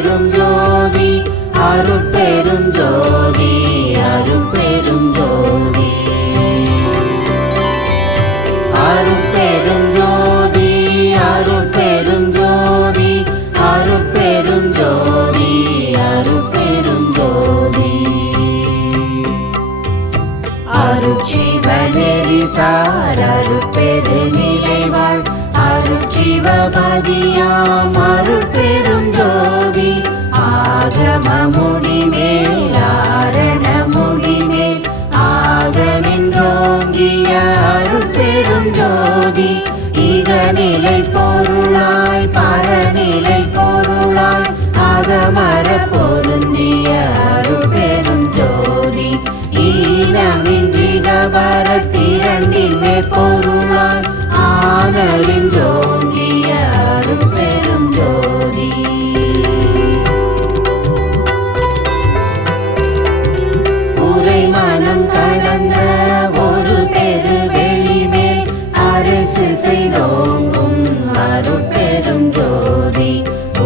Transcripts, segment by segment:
அருட்பெரும் ஜோதி அருட்பெரும் ஜோதி அருட்பெரும் ஜோதி அருட்பெரும் ஜோதி அருட்பெரும் ஜோதி அருட்பெரும் ஜோதி அருட்பெரும் ஜோதி அருட்சிவநெறிசார் அருட்பெரு நிலைவாழ் அருட்சிவபதியாம் அருட்பெரும் ஜோதி ஆகம முடிமேல் ஆரண முடிமேல் ஆக நின்றோங்கிய அருட்பெரும் ஜோதி இகநிலை பொருளாய் பரநிலை பொருளாய் அகமர பொருந்திய அருட்பெரும் ஜோதி ஈனமின்றிகபரத்திரண்டின்மே பொருளாய் ஆனலின்றோங்கிய அருட்பெரும் ஜோதி உரை மனம் கடந்த ஒரு பெரு வெளிமேல் அரசு செய்தோங்கும் அருட்பெரும் ஜோதி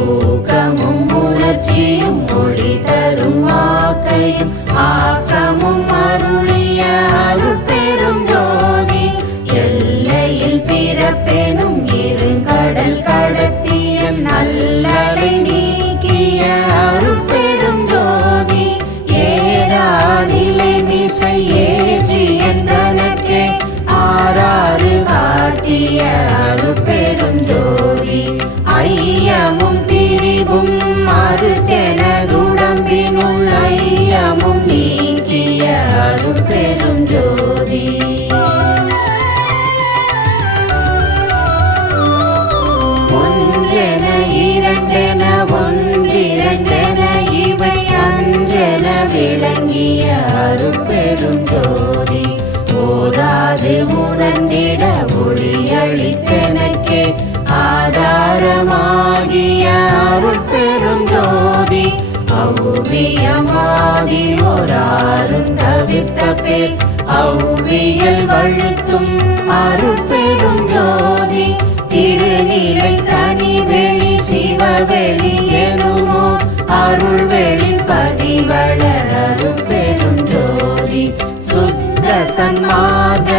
ஊக்கமும் உணர்ச்சியும் ஒளி தரும் ஆக்கையும் ஆக்கமும் அருளிய அருட்பெரும் ஜோதி எல்லையில் பிறப்பெனும் இருங்கடல் கடத்திய நல்லலை நீக்கிய அருட்பெரும் ஜோதி ஏரா நிலை மிசை ஏற்றி என்றனக்கே ஆறாறு காட்டிய அருட்பெரும் ஜோதி ஐயமும் திரிவும் மறுத்தெனதுடம்பினுள் ஐயமும் நீக்கிய அருட்பெரும் ஜோதி ஒன்றென இரண்டென ஒன்றிரண்டென இவை அன்றென விளங்கிய அருட்பெரும் ஜோதி ஓதாது உணர்ந்திட ஒளியளித்தெனக்கே ஆதாரமாகிய அருட்பெரும் ஜோதி அவ்வியமாதி ஓராரும் தவிர்த்த பேர் அவ்வியல் வழுத்தும் அருட்பெரும் ஜோதி திருநிலை தனி வெளி சிவவெளி எனுமோ அருள் வெளி பதிவளர் அருட்பெரும் ஜோதி சுத்த சன்மார்க்க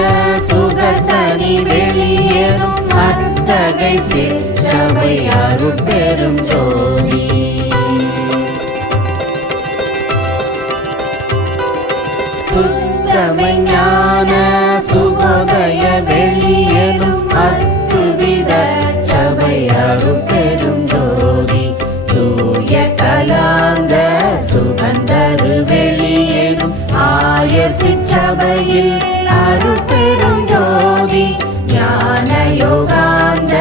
சுகத்தனி வெளியேனும் அத்தகை சிற்றவை அருட்பெரும் ஜோதி சுத்தமை ஞான சுகோதய வெளியேனும் அத்துவித சபை அருட்பெரும் ஜோதி தூய கலாந்த சுகந்தரு வெளியேனும் ஆயசிச்சபையில் அருட்பெரும் ஜோதி ஞான யோகாந்த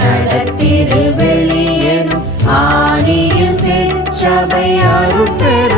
நடத்திரு வெளியேனும் ஆனியில் சிற்றபை அருட்பெரும்